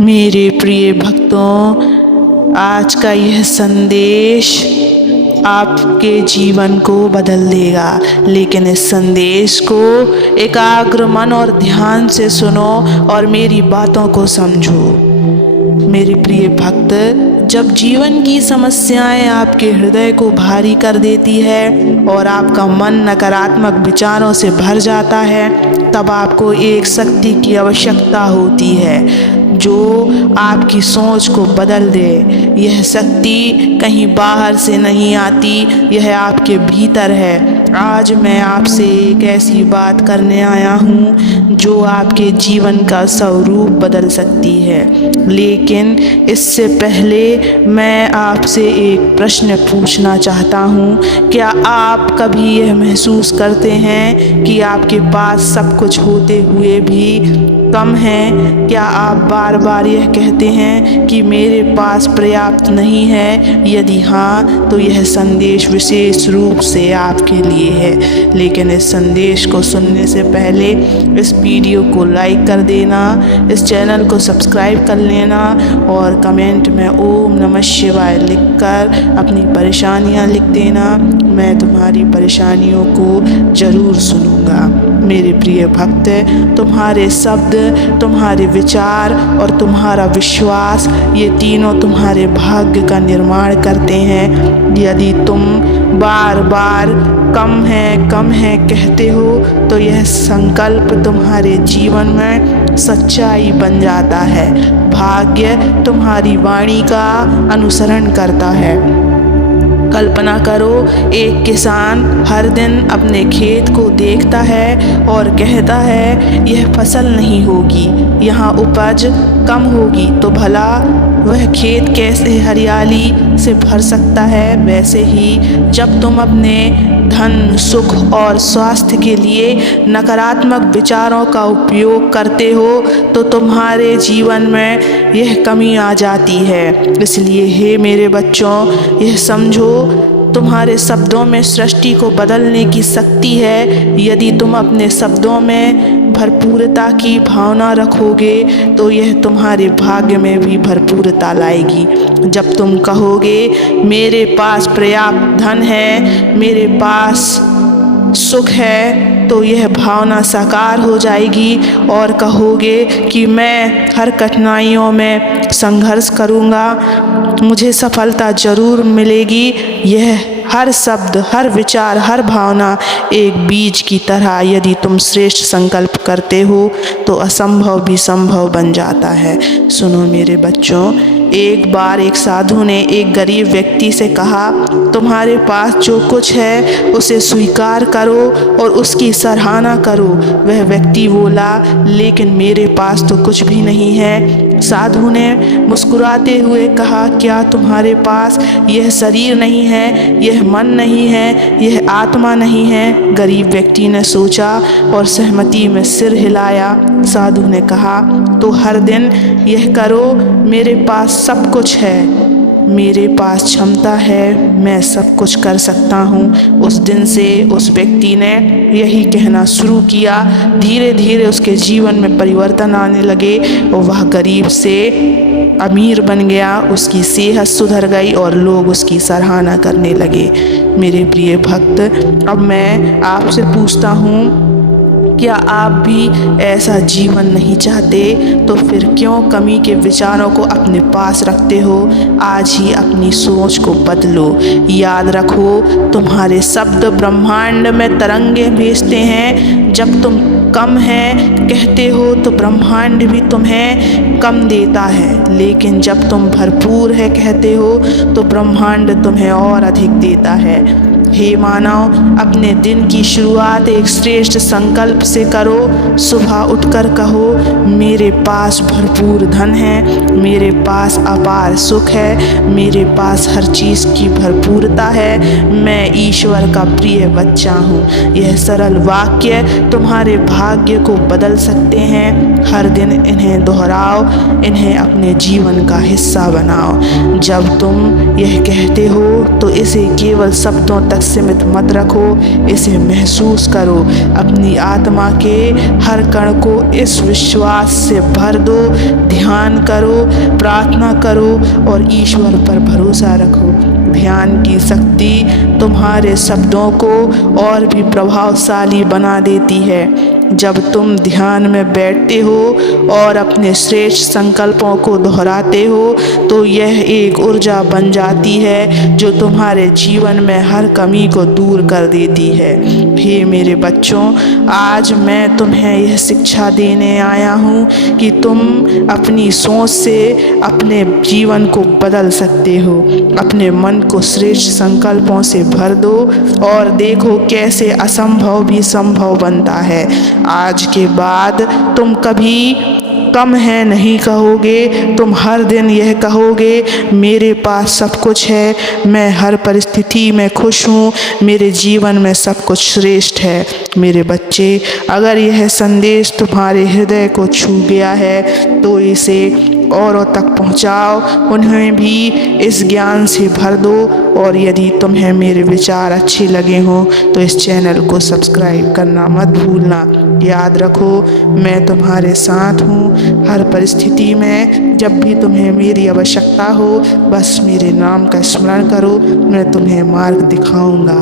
मेरे प्रिय भक्तों, आज का यह संदेश आपके जीवन को बदल देगा, लेकिन इस संदेश को एकाग्र मन और ध्यान से सुनो और मेरी बातों को समझो। मेरे प्रिय भक्त, जब जीवन की समस्याएं आपके हृदय को भारी कर देती है और आपका मन नकारात्मक विचारों से भर जाता है, तब आपको एक शक्ति की आवश्यकता होती है जो आपकी सोच को बदल दे। यह शक्ति कहीं बाहर से नहीं आती, यह आपके भीतर है। आज मैं आपसे एक ऐसी बात करने आया हूँ जो आपके जीवन का स्वरूप बदल सकती है, लेकिन इससे पहले मैं आपसे एक प्रश्न पूछना चाहता हूँ। क्या आप कभी यह महसूस करते हैं कि आपके पास सब कुछ होते हुए भी कम है? क्या आप बार बार यह कहते हैं कि मेरे पास पर्याप्त नहीं है? यदि हाँ, तो यह संदेश विशेष रूप से आपके लिए है। लेकिन इस संदेश को सुनने से पहले इस वीडियो को लाइक कर देना, इस चैनल को सब्सक्राइब कर लेना और कमेंट में ओम नमः शिवाय लिखकर अपनी परेशानियां लिख देना। मैं तुम्हारी परेशानियों को ज़रूर सुनूंगा। मेरे प्रिय भक्त, तुम्हारे शब्द, तुम्हारे विचार और तुम्हारा विश्वास, ये तीनों तुम्हारे भाग्य का निर्माण करते हैं। यदि तुम बार बार कम है कहते हो, तो यह संकल्प तुम्हारे जीवन में सच्चाई बन जाता है। भाग्य तुम्हारी वाणी का अनुसरण करता है। कल्पना करो, एक किसान हर दिन अपने खेत को देखता है और कहता है यह फसल नहीं होगी, यहाँ उपज कम होगी, तो भला वह खेत कैसे हरियाली से भर सकता है? वैसे ही जब तुम अपने धन, सुख और स्वास्थ्य के लिए नकारात्मक विचारों का उपयोग करते हो, तो तुम्हारे जीवन में यह कमी आ जाती है। इसलिए हे मेरे बच्चों, यह समझो, तुम्हारे शब्दों में सृष्टि को बदलने की शक्ति है। यदि तुम अपने शब्दों में भरपूरता की भावना रखोगे, तो यह तुम्हारे भाग्य में भी भरपूरता लाएगी। जब तुम कहोगे मेरे पास पर्याप्त धन है, मेरे पास सुख है, तो यह भावना साकार हो जाएगी और कहोगे कि मैं हर कठिनाइयों में संघर्ष करूँगा, मुझे सफलता ज़रूर मिलेगी। यह हर शब्द, हर विचार, हर भावना एक बीज की तरह यदि तुम श्रेष्ठ संकल्प करते हो, तो असंभव भी संभव बन जाता है। सुनो मेरे बच्चों, एक बार एक साधु ने एक गरीब व्यक्ति से कहा, तुम्हारे पास जो कुछ है उसे स्वीकार करो और उसकी सराहना करो। वह व्यक्ति बोला, लेकिन मेरे पास तो कुछ भी नहीं है। साधु ने मुस्कुराते हुए कहा, क्या तुम्हारे पास यह शरीर नहीं है, यह मन नहीं है, यह आत्मा नहीं है? गरीब व्यक्ति ने सोचा और सहमति में सिर हिलाया। साधु ने कहा, तो हर दिन यह करो, मेरे पास सब कुछ है, मेरे पास क्षमता है, मैं सब कुछ कर सकता हूँ। उस दिन से उस व्यक्ति ने यही कहना शुरू किया। धीरे धीरे उसके जीवन में परिवर्तन आने लगे और वह गरीब से अमीर बन गया। उसकी सेहत सुधर गई और लोग उसकी सराहना करने लगे। मेरे प्रिय भक्त, अब मैं आपसे पूछता हूँ, क्या आप भी ऐसा जीवन नहीं चाहते? तो फिर क्यों कमी के विचारों को अपने पास रखते हो? आज ही अपनी सोच को बदलो। याद रखो, तुम्हारे शब्द ब्रह्मांड में तरंगे भेजते हैं। जब तुम कम है कहते हो, तो ब्रह्मांड भी तुम्हें कम देता है, लेकिन जब तुम भरपूर है कहते हो, तो ब्रह्मांड तुम्हें और अधिक देता है। हे मानव, अपने दिन की शुरुआत एक श्रेष्ठ संकल्प से करो। सुबह उठकर कहो, मेरे पास भरपूर धन है, मेरे पास अपार सुख है, मेरे पास हर चीज़ की भरपूरता है, मैं ईश्वर का प्रिय बच्चा हूँ। यह सरल वाक्य तुम्हारे भाग्य को बदल सकते हैं। हर दिन इन्हें दोहराओ, इन्हें अपने जीवन का हिस्सा बनाओ। जब तुम यह कहते हो, तो इसे केवल शब्दों तक सीमित मत रखो, इसे महसूस करो। अपनी आत्मा के हर कण को इस विश्वास से भर दो। ध्यान करो, प्रार्थना करो और ईश्वर पर भरोसा रखो। ध्यान की शक्ति तुम्हारे शब्दों को और भी प्रभावशाली बना देती है। जब तुम ध्यान में बैठते हो और अपने श्रेष्ठ संकल्पों को दोहराते हो तो यह एक ऊर्जा बन जाती है जो तुम्हारे जीवन में हर कमी को दूर कर देती है। हे मेरे बच्चों, आज मैं तुम्हें यह शिक्षा देने आया हूँ कि तुम अपनी सोच से अपने जीवन को बदल सकते हो। अपने मन को श्रेष्ठ संकल्पों से भर दो और देखो कैसे असंभव भी संभव बनता है। आज के बाद तुम कभी कम है नहीं कहोगे, तुम हर दिन यह कहोगे, मेरे पास सब कुछ है, मैं हर परिस्थिति में खुश हूँ, मेरे जीवन में सब कुछ श्रेष्ठ है। मेरे बच्चे, अगर यह संदेश तुम्हारे हृदय को छू गया है तो इसे औरों तक पहुँचाओ, उन्हें भी इस ज्ञान से भर दो। और यदि तुम्हें मेरे विचार अच्छे लगे हों तो इस चैनल को सब्सक्राइब करना मत भूलना। याद रखो, मैं तुम्हारे साथ हूँ हर परिस्थिति में। जब भी तुम्हें मेरी आवश्यकता हो बस मेरे नाम का स्मरण करो, मैं तुम्हें मार्ग दिखाऊंगा।